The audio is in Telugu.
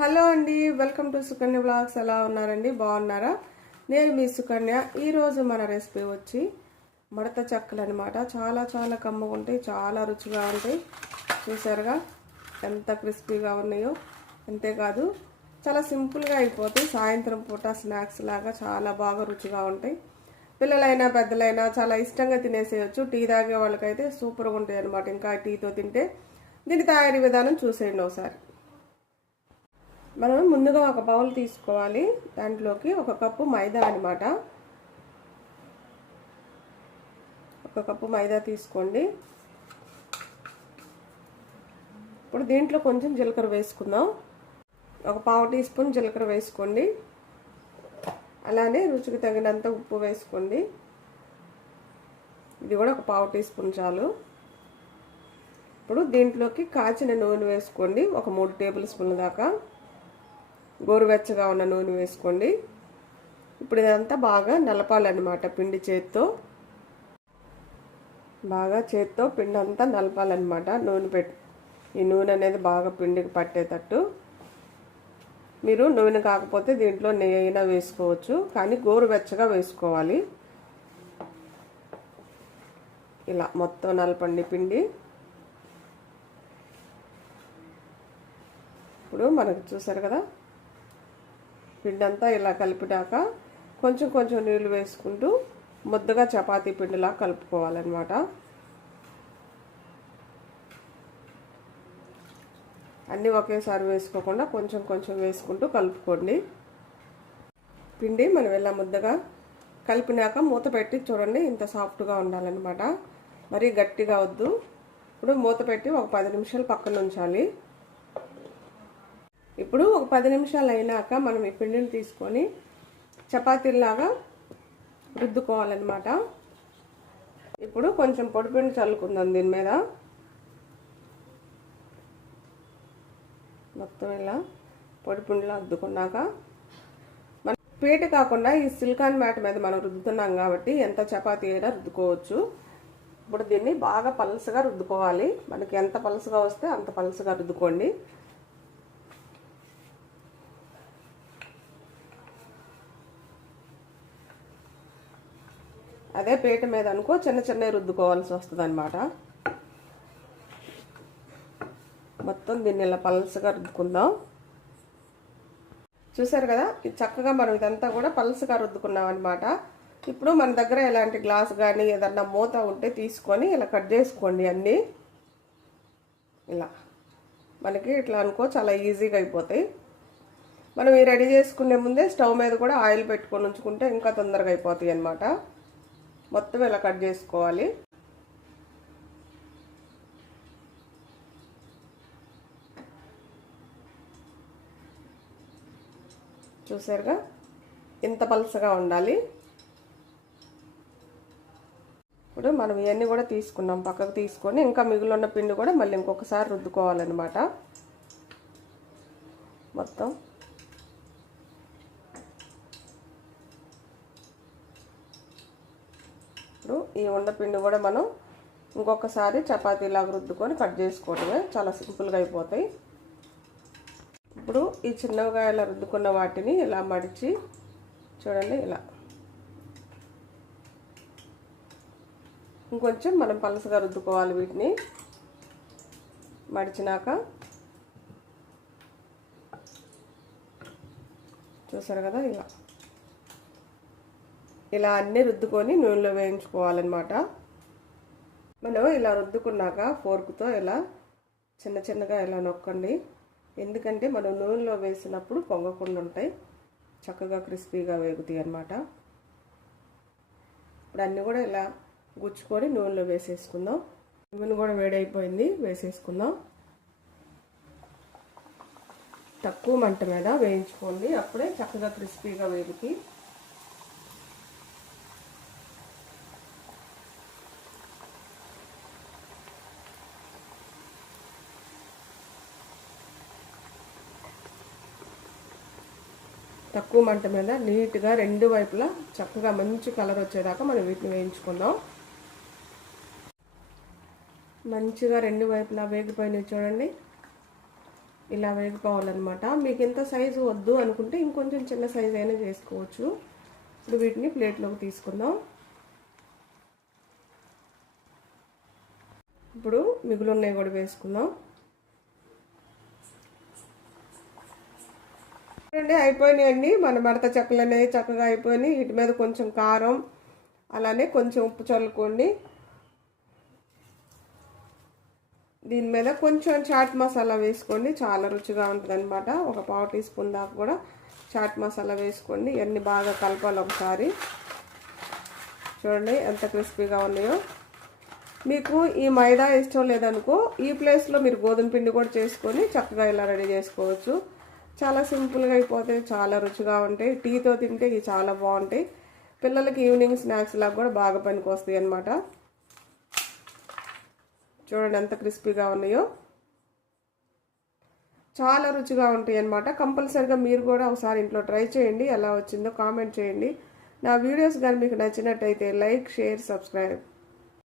హలో అండి, వెల్కమ్ టు సుకన్య బ్లాగ్స్. ఎలా ఉన్నారండి? బాగున్నారా? నేను మీ సుకన్య. ఈరోజు మన రెసిపీ వచ్చి మడత చెక్కలు అనమాట. చాలా చాలా కమ్మగా ఉంటాయి, చాలా రుచిగా ఉంటాయి. చూసారుగా ఎంత క్రిస్పీగా ఉన్నాయో. అంతేకాదు చాలా సింపుల్గా అయిపోతాయి. సాయంత్రం పూట స్నాక్స్ లాగా చాలా బాగా రుచిగా ఉంటాయి. పిల్లలైనా పెద్దలైనా చాలా ఇష్టంగా తినేసేయచ్చు. టీ తాగే వాళ్ళకైతే సూపర్గా ఉంటాయి అనమాట. ఇంకా టీతో తింటే. దీని తయారీ విధానం చూసేయండి ఒకసారి. మనం ముందుగా ఒక బౌల్ తీసుకోవాలి. దాంట్లోకి ఒక కప్పు మైదా అనమాట. ఒక కప్పు మైదా తీసుకోండి. ఇప్పుడు దీంట్లో కొంచెం జీలకర్ర వేసుకుందాం. ఒక పావు టీ స్పూన్ జీలకర్ర వేసుకోండి. అలానే రుచికి తగినంత ఉప్పు వేసుకోండి. ఇది కూడా ఒక పావు టీ స్పూన్ చాలు. ఇప్పుడు దీంట్లోకి కాచిన నూనె వేసుకోండి. ఒక 3 టేబుల్ స్పూన్ల దాకా గోరువెచ్చగా ఉన్న నూనె వేసుకోండి. ఇప్పుడు ఇదంతా బాగా నలపాలన్నమాట. పిండి చేత్తో బాగా పిండి అంతా నలపాలన్నమాట. ఈ నూనె అనేది బాగా పిండికి పట్టేటట్టు. మీరు నూనె కాకపోతే దీంట్లో నెయ్యి అయినా వేసుకోవచ్చు, కానీ గోరువెచ్చగా వేసుకోవాలి. ఇలా మొత్తం నలపండి పిండి. ఇప్పుడు మనకు చూసారు కదా, పిండి అంతా ఇలా కలిపినాక కొంచెం కొంచెం నీళ్ళు వేసుకుంటూ ముద్దగా చపాతీ పిండిలా కలుపుకోవాలన్నమాట. అన్నీ ఒకేసారి వేసుకోకుండా కొంచెం కొంచెం వేసుకుంటూ కలుపుకోండి. పిండి మనం ఇలా ముద్దగా కలిపినాక మూత పెట్టి చూడండి, ఇంత సాఫ్ట్గా ఉండాలన్నమాట. మరీ గట్టిగా వద్దు. ఇప్పుడు మూత పెట్టి ఒక 10 నిమిషాలు పక్కన ఉంచాలి. ఇప్పుడు ఒక 10 నిమిషాలు అయినాక మనం ఈ పిండిని తీసుకొని చపాతీలాగా రుద్దుకోవాలన్నమాట. ఇప్పుడు కొంచెం పొడిపిండి చల్లుకుందాం దీని మీద. మొత్తం ఇలా పొడిపిండిలా రుద్దుకున్నాక మన పీట కాకుండా ఈ సిలికాన్ మ్యాట్ మీద మనం రుద్దుతున్నాం కాబట్టి ఎంత చపాతీ అయినా రుద్దుకోవచ్చు. ఇప్పుడు దీన్ని బాగా పలుసగా రుద్దుకోవాలి. మనకి ఎంత పలుసగా వస్తే అంత పలుసగా రుద్దుకోండి. అదే పీట మీద అనుకో చిన్న చిన్న రుద్దుకోవాల్సి వస్తుంది అనమాట. మొత్తం దీన్ని ఇలా పల్సగా రుద్దుకుందాం. చూసారు కదా, ఇది చక్కగా మనం ఇదంతా కూడా పల్సగా రుద్దుకున్నాం అనమాట. ఇప్పుడు మన దగ్గర ఎలాంటి గ్లాస్ కానీ ఏదన్నా మూత ఉంటే తీసుకొని ఇలా కట్ చేసుకోండి అన్నీ. ఇలా మనకి ఇట్లా అనుకో చాలా ఈజీగా అయిపోతాయి. మనం ఈ రెడీ చేసుకునే ముందే స్టవ్ మీద కూడా ఆయిల్ పెట్టుకొని ఉంచుకుంటే ఇంకా తొందరగా అయిపోతాయి అన్నమాట. మొత్తం ఇలా కట్ చేసుకోవాలి. చూసారుగా, ఇంత పలుసగా ఉండాలి. ఇప్పుడు మనం ఇవన్నీ కూడా తీసుకున్నాం, పక్కకు తీసుకొని ఇంకా మిగిలిన పిండి కూడా మళ్ళీ ఇంకొకసారి రుద్దుకోవాలన్నమాట. మొత్తం ఈ ఉండపిండి కూడా మనం ఇంకొకసారి చపాతీలాగా రుద్దుకొని కట్ చేసుకోవడమే. చాలా సింపుల్గా అయిపోతాయి. ఇప్పుడు ఈ చిన్నగా ఇలా రుద్దుకున్న వాటిని ఇలా మడిచి చూడండి. ఇలా ఇంకొంచెం మనం పలసగా రుద్దుకోవాలి. వీటిని మడిచినాక చూసారు కదా, ఇలా అన్నీ రుద్దుకొని నూనెలో వేయించుకోవాలన్నమాట. మనం ఇలా రుద్దుకున్నాక ఫోర్క్తో ఇలా చిన్న చిన్నగా ఇలా నొక్కండి. ఎందుకంటే మనం నూనెలో వేసినప్పుడు పొంగకుండా ఉంటాయి, చక్కగా క్రిస్పీగా వేగుతాయి అన్నమాట. ఇప్పుడు అన్నీ కూడా ఇలా గుచ్చుకొని నూనెలో వేసేసుకుందాం. నూనె కూడా వేడైపోయింది, వేసేసుకుందాం. తక్కువ మంట మీద వేయించుకోండి, అప్పుడే చక్కగా క్రిస్పీగా వేగుతాయి. తక్కువ మంట మీద నీట్గా రెండు వైపులా చక్కగా మంచి కలర్ వచ్చేదాకా మనం వీటిని వేయించుకుందాం. మంచిగా రెండు వైపులా వేగిపోయినాయి చూడండి. ఇలా వేగిపోవాలన్నమాట. మీకు ఇంత సైజు వద్దు అనుకుంటే ఇంకొంచెం చిన్న సైజు అయినా చేసుకోవచ్చు. ఇప్పుడు వీటిని ప్లేట్లోకి తీసుకుందాం. ఇప్పుడు మిగులున్నవి కూడా వేసుకుందాం. చూడండి, అయిపోయినాయండి మన మడత చెక్కలు అనేవి చక్కగా అయిపోయినాయి. వీటి మీద కొంచెం కారం అలానే కొంచెం ఉప్పు చల్లుకోండి. దీని మీద కొంచెం చాట్ మసాలా వేసుకోండి, చాలా రుచిగా ఉంటుంది అనమాట. ఒక పావు టీ స్పూన్ దాకా కూడా చాట్ మసాలా వేసుకోండి. ఇవన్నీ బాగా కలపాలి ఒకసారి. చూడండి ఎంత క్రిస్పీగా ఉన్నాయో. మీకు ఈ మైదా ఇష్టం లేదనుకో ఈ ప్లేస్లో మీరు గోధుమ పిండి కూడా చేసుకొని చక్కగా ఇలా రెడీ చేసుకోవచ్చు. చాలా సింపుల్గా అయిపోతాయి, చాలా రుచిగా ఉంటాయి. టీతో తింటే ఇవి చాలా బాగుంటాయి. పిల్లలకి ఈవినింగ్ స్నాక్స్ లాగా కూడా బాగా పనికి వస్తాయి అన్నమాట. చూడండి ఎంత క్రిస్పీగా ఉన్నాయో, చాలా రుచిగా ఉంటాయి అన్నమాట. కంపల్సరిగా మీరు కూడా ఒకసారి ఇంట్లో ట్రై చేయండి. ఎలా వచ్చిందో కామెంట్ చేయండి. నా వీడియోస్ కానీ మీకు నచ్చినట్టయితే లైక్, షేర్, సబ్స్క్రైబ్.